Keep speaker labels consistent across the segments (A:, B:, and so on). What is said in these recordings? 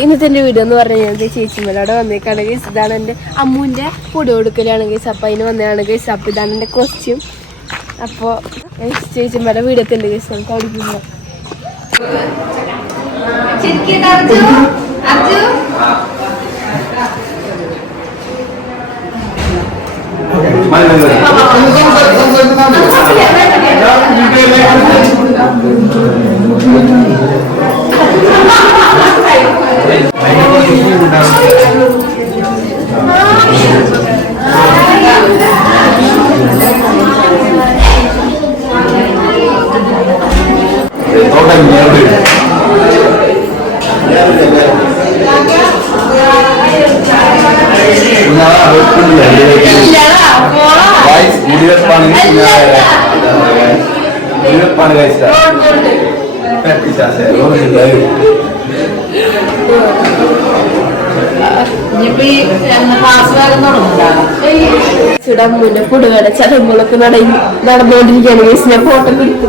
A: ഇന്നത്തെ എന്റെ വീഡിയോ എന്ന് പറഞ്ഞു കഴിഞ്ഞാൽ ചേച്ചിമലവിടെ വന്നേക്കാണ്. ഗൈസ് ഇതാണ് എന്റെ അമ്മൂന്റെ പൊടി കൊടുക്കലാണ് ഗൈസ്. അപ്പം അതിന് വന്നതാണ് ഗൈസ്. അപ്പം ഇതാണ് എന്റെ കോസ്റ്റ്യൂം അപ്പോൾ ചേച്ചിമ്മയുടെ വീഡിയോ ഉണ്ട് ഗൈസ്. നമുക്ക് അവിടെ പോകാം ഇവിടെ അമ്മൂന്റെ പൊടുകട ചടങ്ങുകളൊക്കെ നടന്നു നടന്നുകൊണ്ടിരിക്കുകയാണ് ഗൈസ്. ഞാൻ ഫോട്ടോ എടുത്തു.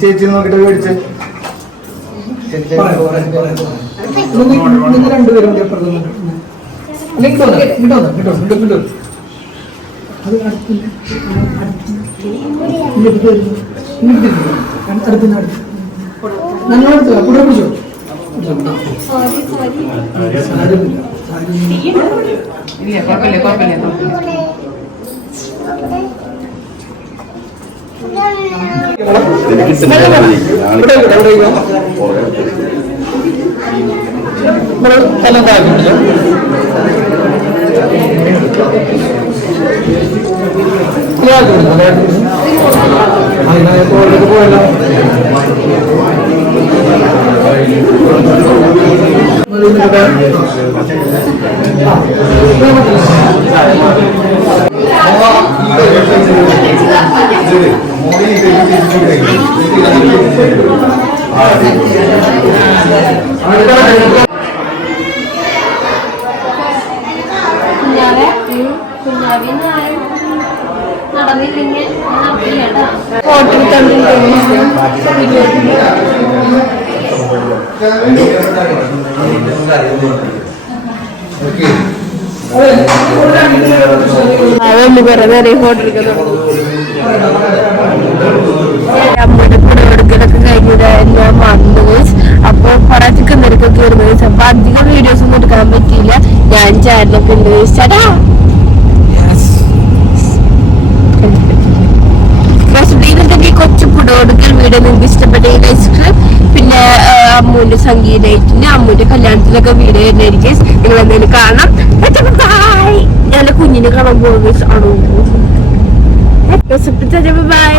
B: ചേച്ചി നോക്കിട്ട് മേടിച്ചേ
C: നിങ്ങൾ രണ്ടുപേരും ഇങ്ങോട്ട് വന്നോ, ഇങ്ങോട്ട് വന്നോ, ഇങ്ങോട്ട് വന്നോ, ഇങ്ങോട്ട് വന്നോ. അത് അടുത്തില്ല. വരൂ. ഇങ്ങോട്ട്. അടുത്തിന് അടുത്ത്. നല്ലോണം എടുത്തോ, കൂടെ പിടിച്ചോ. പിടിച്ചോ. സാരമില്ല, സാരമില്ല. ഇവിടെ, ഇവിടെ,
A: കുഞ്ഞാവെ കുഞ്ഞാവി ഞാൻ വന്നു. അപ്പൊ കൊറേ ചിക്കൻ തിരക്കൊക്കെ വരുന്നത്. അപ്പൊ അധികം വീഡിയോസ് ഒന്നും എടുക്കാൻ പറ്റിയില്ല ഞാൻ ചാനലൊക്കെ ഉണ്ട്. ചേട്ടാ പുടോടുക്കൽ വീഡിയോ നിങ്ങൾക്ക് ഇഷ്ടപ്പെട്ടെങ്കിൽ വെച്ചിട്ട് പിന്നെ അമ്മൂന്റെ സംഗീതത്തിന് അമ്മൂന്റെ കല്യാണത്തിലൊക്കെ വീഡിയോ വരുന്നതായിരിക്കും നിങ്ങൾ എന്തെങ്കിലും കാണാം ഞാൻ കുഞ്ഞിനെ കാണാൻ പോകുന്ന ബൈ